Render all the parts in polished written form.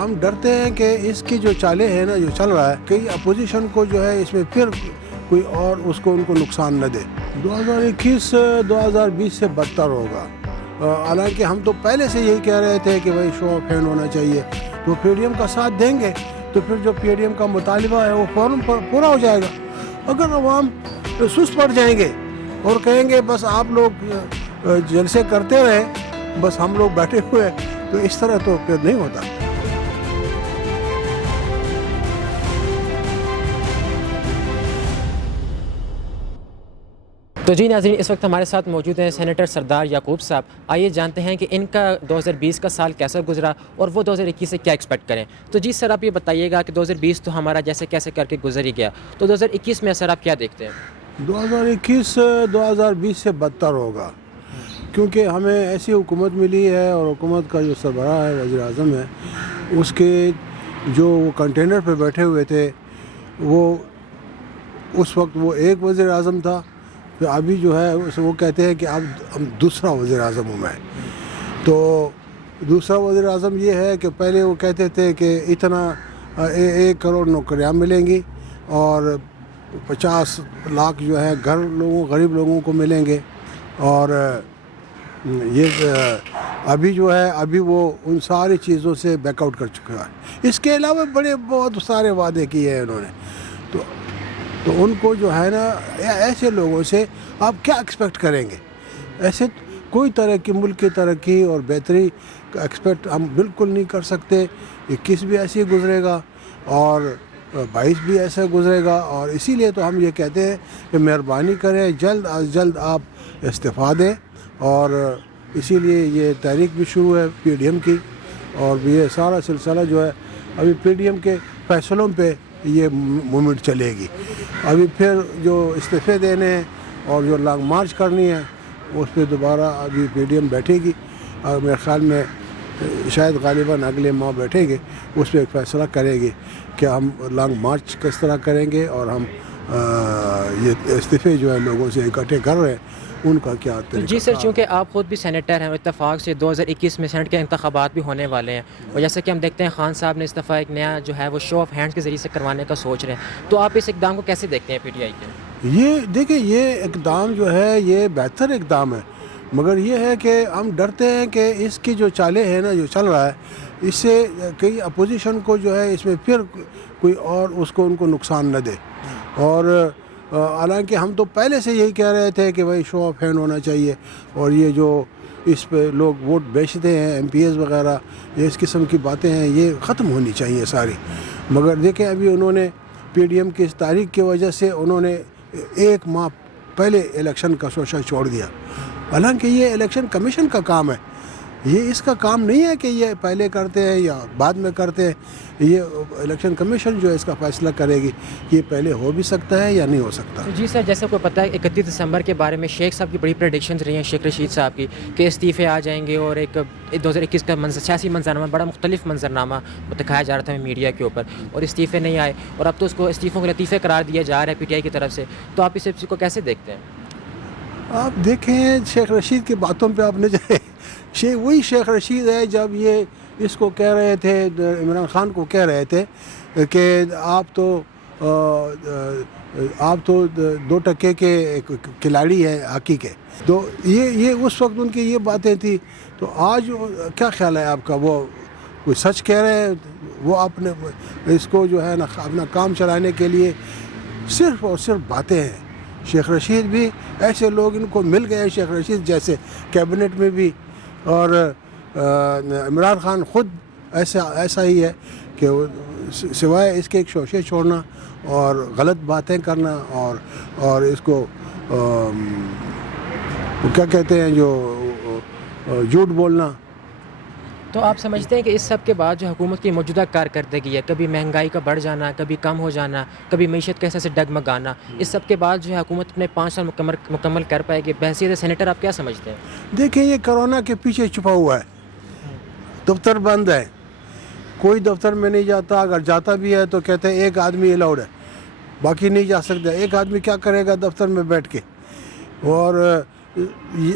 ہم ڈرتے ہیں کہ اس کی جو چالیں ہیں نا جو چل رہا ہے کہ اپوزیشن کو جو ہے اس میں پھر کوئی اور اس کو ان کو نقصان نہ دے. 2021 2020 سے بدتر ہوگا. حالانکہ ہم تو پہلے سے یہی کہہ رہے تھے کہ بھائی شو آف ہینڈ ہونا چاہیے. تو پی ڈی ایم کا ساتھ دیں گے تو پھر جو پی ڈی ایم کا مطالبہ ہے وہ فوراً پورا ہو جائے گا. اگر عوام سست پڑ جائیں گے اور کہیں گے بس آپ لوگ جلسے کرتے رہے بس ہم لوگ بیٹھے ہوئے تو اس طرح تو پھر نہیں ہوتا. تو جی ناظرین، اس وقت ہمارے ساتھ موجود ہیں سینیٹر سردار یعقوب صاحب. آئیے جانتے ہیں کہ ان کا 2020 کا سال کیسا گزرا اور وہ 2021 سے کیا ایکسپیکٹ کریں. تو جی سر آپ یہ بتائیے گا کہ 2020 تو ہمارا جیسے کیسے کر کے گزر ہی گیا، تو 2021 میں سر آپ کیا دیکھتے ہیں؟ 2021 2020 سے بدتر ہوگا کیونکہ ہمیں ایسی حکومت ملی ہے اور حکومت کا جو سربراہ ہے وزیر اعظم ہے اس کے جو وہ کنٹینر پہ بیٹھے ہوئے تھے وہ اس وقت وہ ایک وزیر اعظم تھا. پھر ابھی جو ہے وہ کہتے ہیں کہ اب ہم دوسرا وزیر اعظم ہوں میں. تو دوسرا وزیر اعظم یہ ہے کہ پہلے وہ کہتے تھے کہ اتنا 1 کروڑ نوکریاں ملیں گی اور 50 لاکھ جو ہے غریب لوگوں کو ملیں گے. اور یہ ابھی جو ہے ابھی وہ ان ساری چیزوں سے بیک آؤٹ کر چکا ہے. اس کے علاوہ بہت سارے وعدے کیے ہیں انہوں نے. تو ان کو جو ہے نا ایسے لوگوں سے آپ کیا ایکسپیکٹ کریں گے؟ ایسے کوئی ترقی ملک کی ترقی اور بہتری کا ایکسپیکٹ ہم بالکل نہیں کر سکتے. 21 بھی ایسے ہی گزرے گا اور 22 بھی ایسا گزرے گا. اور اسی لیے تو ہم یہ کہتے ہیں کہ مہربانی کریں جلد از جلد آپ استعفیٰ دیں. اور اسی لیے یہ تحریک بھی شروع ہے پی ڈی ایم کی اور یہ سارا سلسلہ جو ہے ابھی پی ڈی ایم کے فیصلوں پہ یہ موومنٹ چلے گی. ابھی پھر جو استعفے دینے ہیں اور جو لانگ مارچ کرنی ہے اس پہ دوبارہ ابھی پی ڈی ایم بیٹھے گی اور میرے خیال میں شاید غالباً اگلے ماہ بیٹھے گے. اس پہ ایک فیصلہ کرے گی کہ ہم لانگ مارچ کس طرح کریں گے اور ہم یہ استعفے جو ہے لوگوں سے اکٹھے کر رہے ہیں ان کا کیا طریقہ. جی سر، چونکہ آپ خود بھی سینیٹر ہیں اور اتفاق سے 2021 میں سینٹ کے انتخابات بھی ہونے والے ہیں اور جیسے کہ ہم دیکھتے ہیں خان صاحب نے استعفیٰ ایک نیا جو ہے وہ شو آف ہینڈس کے ذریعے سے کروانے کا سوچ رہے ہیں. تو آپ اس اقدام کو کیسے دیکھتے ہیں پی ٹی آئی کے؟ یہ دیکھیں یہ اقدام جو ہے یہ بہتر اقدام ہے مگر یہ ہے کہ ہم ڈرتے ہیں کہ اس کی جو چالیں ہیں نا جو چل رہا ہے اس سے کئی اپوزیشن کو جو ہے اس میں پھر کوئی اور اس کو ان کو نقصان نہ دے. اور حالانکہ ہم تو پہلے سے یہی کہہ رہے تھے کہ بھائی شو آف ہینڈ ہونا چاہیے اور یہ جو اس پہ لوگ ووٹ بیچتے ہیں ایم پی ایز وغیرہ یہ اس قسم کی باتیں ہیں یہ ختم ہونی چاہیے ساری. مگر دیکھیں ابھی انہوں نے پی ڈی ایم کی اس تاریخ کی وجہ سے انہوں نے 1 ماہ پہلے الیکشن کا سوچا چھوڑ دیا. حالانکہ یہ الیکشن کمیشن کا کام ہے. یہ اس کا کام نہیں ہے کہ یہ پہلے کرتے ہیں یا بعد میں کرتے ہیں. یہ الیکشن کمیشن جو ہے اس کا فیصلہ کرے گی یہ پہلے ہو بھی سکتا ہے یا نہیں ہو سکتا. جی سر، جیسے کو پتہ ہے 31 دسمبر کے بارے میں شیخ صاحب کی بڑی پریڈکشنز رہی ہیں، شیخ رشید صاحب کی، کہ استعفے آ جائیں گے اور ایک 2021 کا سیاسی منظرنامہ بڑا مختلف منظرنامہ دکھایا جا رہا تھا میڈیا کے اوپر اور استعفے نہیں آئے اور اب تو اس کو استعفوں کے لطیفے قرار دیا جا رہا ہے پی ٹی آئی کی طرف سے. تو آپ اس کو کیسے دیکھتے ہیں؟ آپ دیکھیں شیخ رشید کی باتوں پہ آپ نے جائے وہی شیخ رشید ہے جب یہ اس کو کہہ رہے تھے عمران خان کو کہہ رہے تھے کہ آپ تو 2% کے کھلاڑی ہیں ہاکی کے. تو یہ اس وقت ان کی یہ باتیں تھیں. تو آج کیا خیال ہے آپ کا؟ وہ کوئی سچ کہہ رہے ہیں؟ وہ اپنے اس کو جو ہے نا اپنا کام چلانے کے لیے صرف اور صرف باتیں ہیں. شیخ رشید بھی ایسے لوگ ان کو مل گئے شیخ رشید جیسے کیبنٹ میں بھی. اور عمران خان خود ایسا ہی ہے کہ سوائے اس کے ایک شوشے چھوڑنا اور غلط باتیں کرنا اور اس کو کیا کہتے ہیں جو جھوٹ بولنا. تو آپ سمجھتے ہیں کہ اس سب کے بعد جو حکومت کی موجودہ کارکردگی ہے، کبھی مہنگائی کا بڑھ جانا، کبھی کم ہو جانا، کبھی معیشت کے حساب سے ڈگمگانا، اس سب کے بعد جو ہے حکومت اپنے 5 سال مکمل کر پائے گی؟ بحیثیت سینیٹر آپ کیا سمجھتے ہیں؟ دیکھیں یہ کرونا کے پیچھے چھپا ہوا ہے. دفتر بند ہے، کوئی دفتر میں نہیں جاتا. اگر جاتا بھی ہے تو کہتے ہیں 1 آدمی الاؤڈ ہے، باقی نہیں جا سکتا. 1 آدمی کیا کرے گا دفتر میں بیٹھ کے؟ اور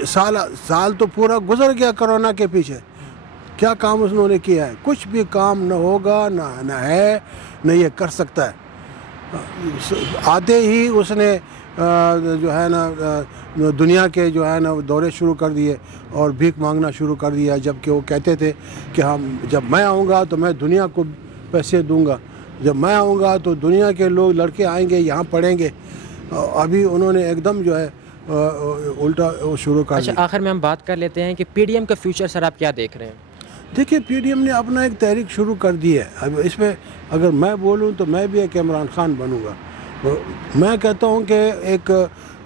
سال تو پورا گزر گیا کرونا کے پیچھے. کیا کام انہوں نے کیا ہے؟ کچھ بھی کام نہ ہوگا، نہ ہے، نہ یہ کر سکتا ہے۔ آتے ہی اس نے جو ہے نا دنیا کے جو ہے نا دورے شروع کر دیے اور بھیک مانگنا شروع کر دیا، جبکہ وہ کہتے تھے کہ جب میں آؤں گا تو میں دنیا کو پیسے دوں گا، جب میں آؤں گا تو دنیا کے لوگ لڑکے آئیں گے یہاں پڑھیں گے۔ ابھی انہوں نے ایک دم جو ہے الٹا شروع کر دیا۔ اچھا، آخر میں ہم بات کر لیتے ہیں کہ پی ڈی ایم کا فیوچر سر آپ کیا دیکھ رہے ہیں؟ دیکھیے، پی ڈی ایم نے اپنا ایک تحریک شروع کر دی ہے۔ اب اس میں اگر میں بولوں تو میں بھی ایک عمران خان بنوں گا۔ میں کہتا ہوں کہ ایک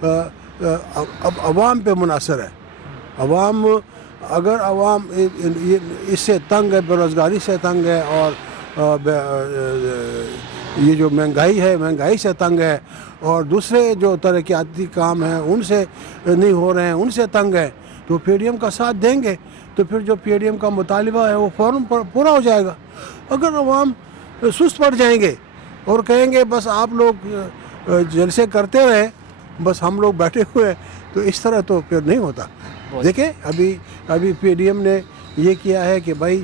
اب عوام پہ منحصر ہے۔ عوام اگر عوام اس سے تنگ ہے، بے روزگاری سے تنگ ہے، اور یہ جو مہنگائی سے تنگ ہے، اور دوسرے جو ترقیاتی کام ہیں ان سے نہیں ہو رہے ہیں، ان سے تنگ ہے، تو پی ڈی ایم کا ساتھ دیں گے تو پھر جو پی ڈی ایم کا مطالبہ ہے وہ فوراً پورا ہو جائے گا۔ اگر عوام سست پڑ جائیں گے اور کہیں گے بس آپ لوگ جلسے کرتے رہے، بس ہم لوگ بیٹھے ہوئے، تو اس طرح تو پھر نہیں ہوتا۔ دیکھیں ابھی پی ڈی ایم نے یہ کیا ہے کہ بھائی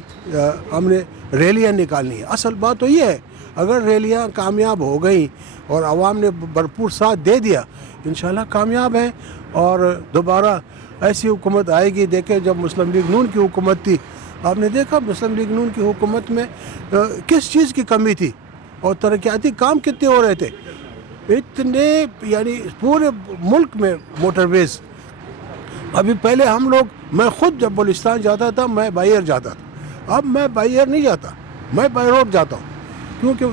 ہم نے ریلیاں نکالنی ہے۔ اصل بات تو یہ ہے، اگر ریلیاں کامیاب ہو گئیں اور عوام نے بھرپور ساتھ دے دیا، انشاءاللہ کامیاب ہیں، اور دوبارہ ایسی حکومت آئے گی۔ دیکھیں جب مسلم لیگ نون کی حکومت تھی، آپ نے دیکھا مسلم لیگ نون کی حکومت میں کس چیز کی کمی تھی اور ترقیاتی کام کتنے ہو رہے تھے، اتنے، یعنی پورے ملک میں موٹر ویز۔ ابھی پہلے میں خود جب بلوچستان جاتا تھا میں بائی ایئر جاتا تھا، اب میں بائی ایئر نہیں جاتا، میں بائی روڈ جاتا ہوں، کیونکہ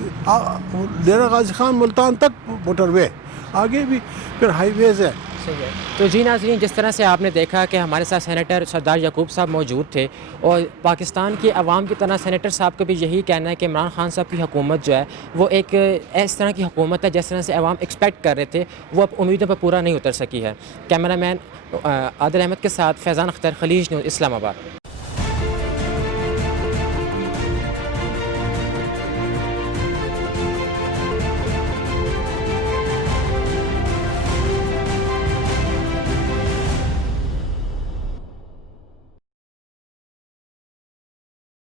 ڈیرہ غازی خان ملتان تک موٹر وے، آگے بھی پھر ہائی ویز ہے۔ صحیح ہے۔ تو جی ناظرین، جس طرح سے آپ نے دیکھا کہ ہمارے ساتھ سینیٹر سردار یعقوب صاحب موجود تھے، اور پاکستان کی عوام کی طرح سینیٹر صاحب کا بھی یہی کہنا ہے کہ عمران خان صاحب کی حکومت جو ہے وہ ایک اس طرح کی حکومت ہے جس طرح سے عوام ایکسپیکٹ کر رہے تھے، وہ اب امیدوں پر پورا نہیں اتر سکی ہے۔ کیمرہ مین عادل احمد کے ساتھ فیضان اختر، خلیج نیوز، اسلام آباد۔